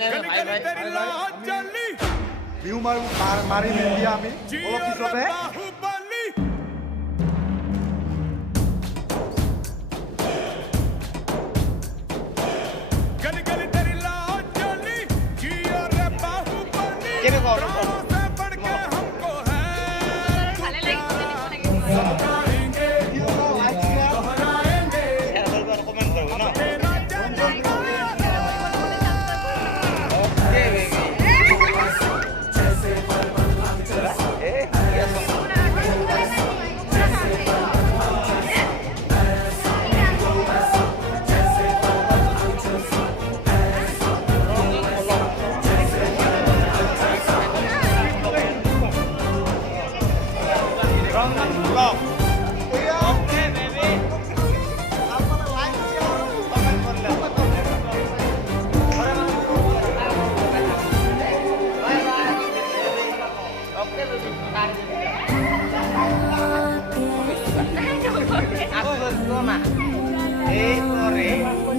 ভাই ভাই বিহু মাৰিম এতিয়া আমি অলপ পিছতে কেনে কর কমেন্ট করবো না Asal tu mah, eh, sorry.